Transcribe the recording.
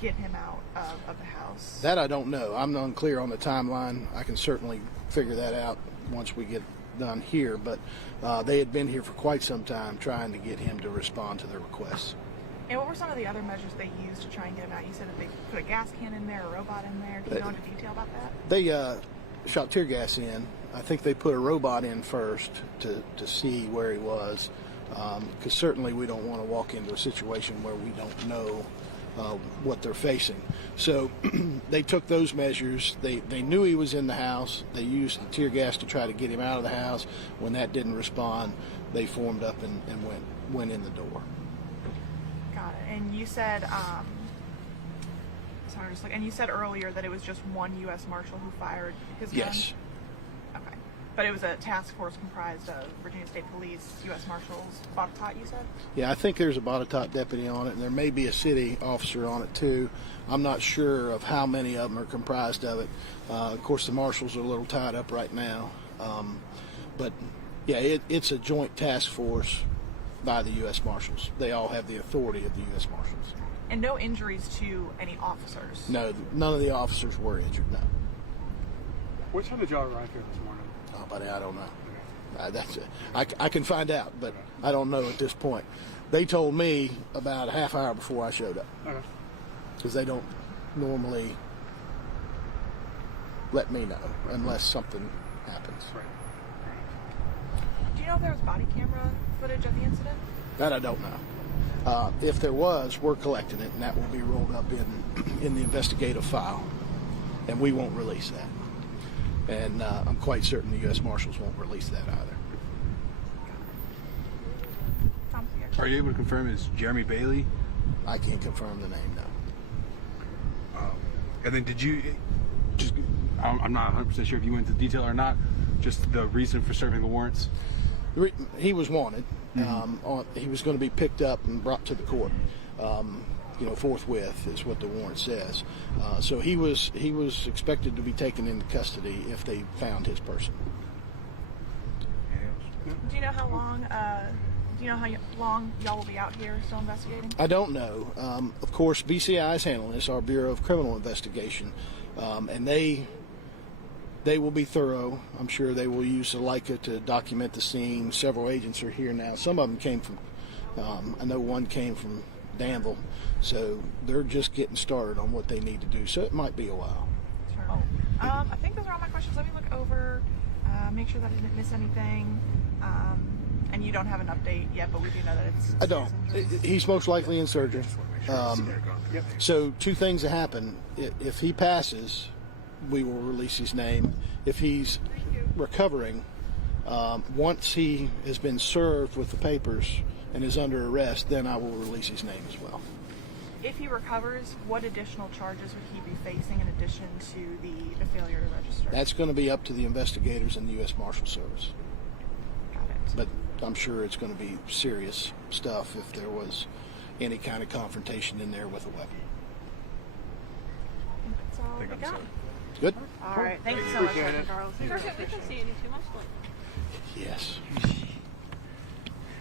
get him out of the house? That I don't know. I'm unclear on the timeline. I can certainly figure that out once we get done here, but they had been here for quite some time trying to get him to respond to their requests. And what were some of the other measures they used to try and get him out? You said that they put a gas can in there, a robot in there. Can you go into detail about that? They shot tear gas in. I think they put a robot in first to see where he was, because certainly we don't want to walk into a situation where we don't know what they're facing. So they took those measures. They knew he was in the house. They used the tear gas to try to get him out of the house. When that didn't respond, they formed up and went in the door. Got it. And you said, and you said earlier that it was just one U.S. Marshal who fired his gun? Yes. Okay. But it was a task force comprised of Virginia State Police, U.S. Marshals, Botetourt, you said? Yeah, I think there's a Botetourt deputy on it, and there may be a city officer on it too. I'm not sure of how many of them are comprised of it. Of course, the Marshals are a little tied up right now. But yeah, it's a joint task force by the U.S. Marshals. They all have the authority of the U.S. Marshals. And no injuries to any officers? No, none of the officers were injured, no. What time did y'all arrive here this morning? Oh, buddy, I don't know. That's it. I can find out, but I don't know at this point. They told me about a half hour before I showed up. Okay. Because they don't normally let me know unless something happens. Right. Do you know if there was body camera footage of the incident? That I don't know. If there was, we're collecting it, and that will be rolled up in the investigative file, and we won't release that. And I'm quite certain the U.S. Marshals won't release that either. Are you able to confirm it's Jeremy Bailey? I can't confirm the name, no. And then did you, just, I'm not 100% sure if you went into detail or not, just the reason for serving the warrants? He was wanted. He was going to be picked up and brought to the court, forthwith is what the warrant says. So he was expected to be taken into custody if they found his person. Do you know how long? Y'all will be out here still investigating? I don't know. Of course, BCI is handling this, our Bureau of Criminal Investigation, and they will be thorough. I'm sure they will use the Leica to document the scene. Several agents are here now. Some of them came from, I know one came from Danville, so they're just getting started on what they need to do. So it might be a while. Sure. I think those are all my questions. Let me look over, make sure that I didn't miss anything. And you don't have an update yet, but we do know that it's... I don't. He's most likely in surgery. So two things that happen. If he passes, we will release his name. If he's recovering, once he has been served with the papers and is under arrest, then I will release his name as well. If he recovers, what additional charges would he be facing in addition to the failure to register? That's going to be up to the investigators in the U.S. Marshal Service. Got it. But I'm sure it's going to be serious stuff if there was any kind of confrontation in there with a weapon. That's all we got. Good? All right. Thank you so much, Charles. Perfect. We can see you in 2 months. Yes.